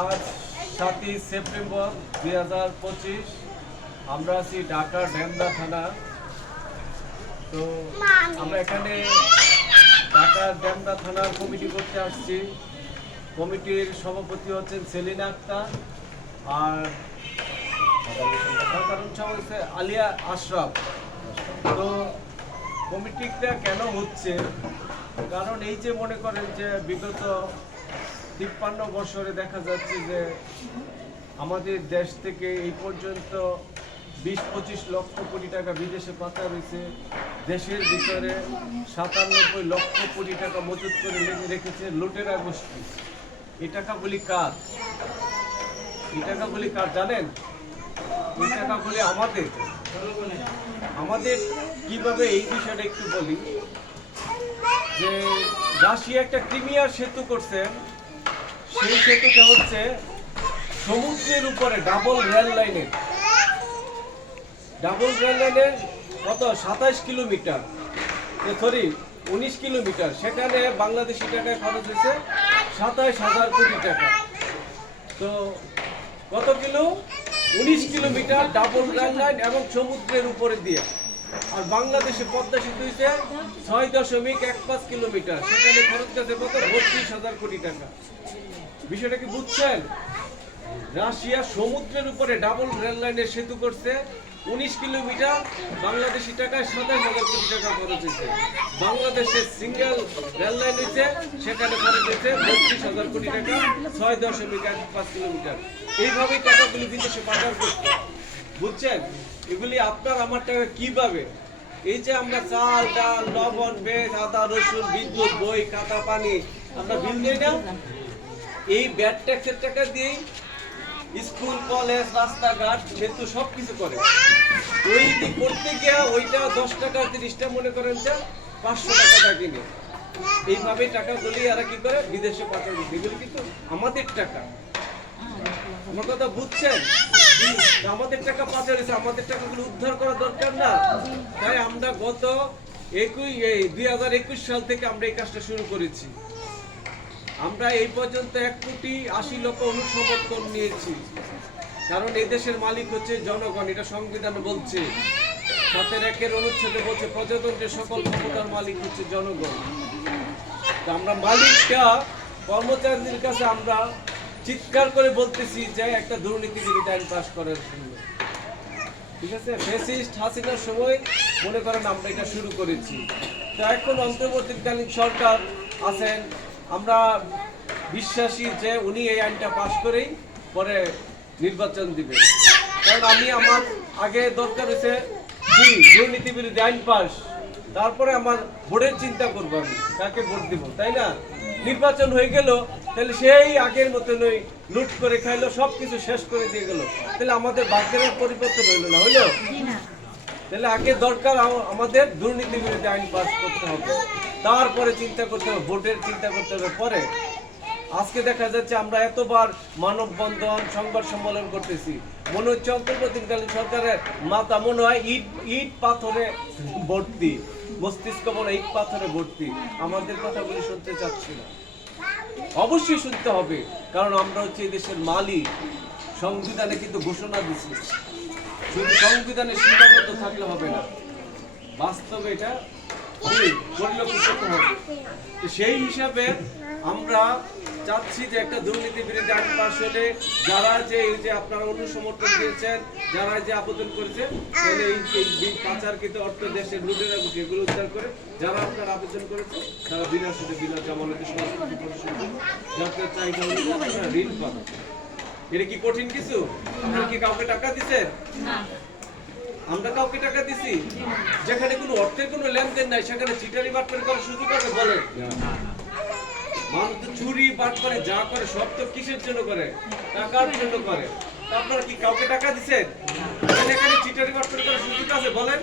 আজ সাতই সেপ্টেম্বর দুই হাজার পঁচিশ, আমরা আছি ঢাকা ড্যামদা থানা। তো আমরা এখানে ঢাকা ড্যামদা থানার কমিটি করতে আসছি। কমিটির সভাপতি হচ্ছেন সেলিনা আক্তার আর হচ্ছে আলিয়া আশরাফ। তো কমিটিটা কেন হচ্ছে? কারণ এই যে মনে করেন যে বিগত তিপ্পান্ন বছরে দেখা যাচ্ছে যে আমাদের দেশ থেকে এই পর্যন্ত বিশ পঁচিশ লক্ষ কোটি টাকা বিদেশে পাচার হয়েছে। দেশের ভিতরে সাতানব্বই লক্ষ কোটি টাকা মজুত করে রেখে- রেখেছে লুটেরা গোষ্ঠী। এই টাকাগুলি কার? এই টাকাগুলি কার জানেন? এই টাকাগুলি আমাদের। আমাদের কীভাবে এই বিষয়টা একটু বলি? যে রাশিয়া একটা ক্রিমিয়ার সেতু করছে। সেই সেতুটা হচ্ছে সমুদ্রের উপরে ডাবল রেল লাইনের ডাবল রেল লাইনের কত? সাতাশ কিলোমিটার। সরি উনিশ কিলোমিটার। সেখানে বাংলাদেশি টাকায় খরচ হয়েছে সাতাশ হাজার কোটি টাকা। তো কত কিলো? উনিশ কিলোমিটার ডাবল রেল লাইন এবং সমুদ্রের উপরে দিয়ে। আর বাংলাদেশে পদ্মা সেতু হয়েছে ছয় দশমিক এক পাঁচ কিলোমিটার। সেখানে খরচ গেছে কত? বত্রিশ হাজার কোটি টাকা। বিষয়টা কি বুঝছেন? রাশিয়া সমুদ্রের উপরে ডাবল রেল লাইনের সেতু করছে, উনিশ কিলোমিটার বাংলাদেশি টাকায় সাতাশ হাজার কোটি টাকা খরচ হয়েছে বাংলাদেশের সিঙ্গেল রেল লাইন হয়েছে সেখানে খরচ হয়েছে বত্রিশ হাজার কোটি টাকা, ছয় দশমিক এক পাঁচ কিলোমিটার। এইভাবেই টাকাগুলি বিদেশে পাচার করছে। বুঝছেন? এগুলি আপনার আমার টাকা কীভাবে? এই যে আমরা চাল, ডাল, লবণ বেজ আদা, রসুন, বিদ্যুৎ, বই, খাতা, পানি, আমরা বিল দিই না? এই ব্যাড ট্যাক্সের টাকা দিয়েই স্কুল, কলেজ, রাস্তাঘাট, সেতু সব কিছু করে। ওই করতে গিয়া ওইটা দশ টাকা তিরিশটা মনে করেন যে, পাঁচশো টাকা কিনে। এইভাবে টাকাগুলি এরা কি করে? বিদেশে পাঠাবে এগুলি কিন্তু আমাদের টাকা। আমার কথা বুঝছেন? আমাদের টাকা পাচার হয়েছে, আমাদের টাকাগুলো উদ্ধার করা দরকার না। তাই আমরা গত একুশ, এই দুই হাজার একুশ সাল থেকে আমরা এই কাজটা শুরু করেছি। আমরা এই পর্যন্ত এক কোটি আশি লক্ষ অনুসমর্থন নিয়েছি। কারণ এই দেশের মালিক হচ্ছে জনগণ, এটা সংবিধান বলছে। সাথে একের অনুচ্ছেদে বলছে, প্রজাতন্ত্রের সকল ক্ষমতার মালিক হচ্ছে জনগণ। আমরা মালিকটা, কর্মচারীদের কাছে আমরা চিৎকার করে বলতেছি যে একটা দুর্নীতি বিরোধী আইন পাশ করার জন্য। ঠিক আছে? ফেসিস্ট হাসিনার সময়, মনে করেন আমরা এটা শুরু করেছি। তো এখন অন্তর্বর্তীকালীন সরকার আছেন। আমরা বিশ্বাসী যে উনি এই আইনটা পাশ করেই পরে নির্বাচন দিবে কারণ আমি আমার আগে দরকার হয়েছে কি দুর্নীতি বিরোধী আইন পাস। তারপরে আমার ভোটের চিন্তা করব আমি, কাকে ভোট দিব, তাই না? নির্বাচন হয়ে গেল তাহলে সেই আগের মতনই লুট করে খাইলো সব কিছু শেষ করে দিয়ে গেল। তাহলে আমাদের ভাগ্যের পরিবর্তন হইল না হইল? তাহলে আগে দরকার আমাদের দুর্নীতি বিরোধী আইন পাস করতে হবে। তারপরে চিন্তা করতে হবে ভোটের চিন্তা করতে হবে। পরে আজকে দেখা যাচ্ছে আমরা এতবার মানববন্ধন সংবাদ সম্মেলন করতেছি। মনে হচ্ছে অন্তর্বর্তীকালীন সরকারের মাথা মনে হয় ইট ইট পাথরে ভর্তি মস্তিষ্ক মনে ইট পাথরে ভর্তি। আমাদের কথাগুলি শুনতে চাচ্ছি না। অবশ্যই শুনতে হবে, কারণ আমরা হচ্ছে দেশের মালিক সংবিধানে কিন্তু ঘোষণা দিচ্ছি শুধু সংবিধানে সীমাবদ্ধ থাকলে হবে না, বাস্তবে এটা? পরিলক্ষিত হবে সেই হিসাবে আমরা চাচ্ছি যে একটা দুর্নীতি বিরোধী আইন পাশ হলে যারা যে এই যে আপনারা অনুসমর্থন দিয়েছেন যারা যে আবেদন করেছেন তাহলে এই এই পাচারকৃত অর্থ দেশের লুটেরা এগুলো উদ্ধার করে যারা আপনারা আবেদন করেছেন তারা বিনা সুদে বিনা জামানতে যাদের চাহিদা আপনারা ঋণ পাবেন। এটা কি কঠিন কিছু? আপনারা কি কাউকে টাকা দিচ্ছেন আমরা কাউকে টাকা দিছি? যেখানে কোনো অর্থের কোনো লেনদেন নাই সেখানে চিটারি বাটপারি করার সুযোগ আছে বলেন। মানুষ তো চুরি বাট করে যা করে সব তো কিসের জন্য করে? টাকার জন্য করে। আপনারা কি কাউকে টাকা দিচ্ছেন? এখানে চিটারি বাটপারি করার সুযোগ আছে বলেন।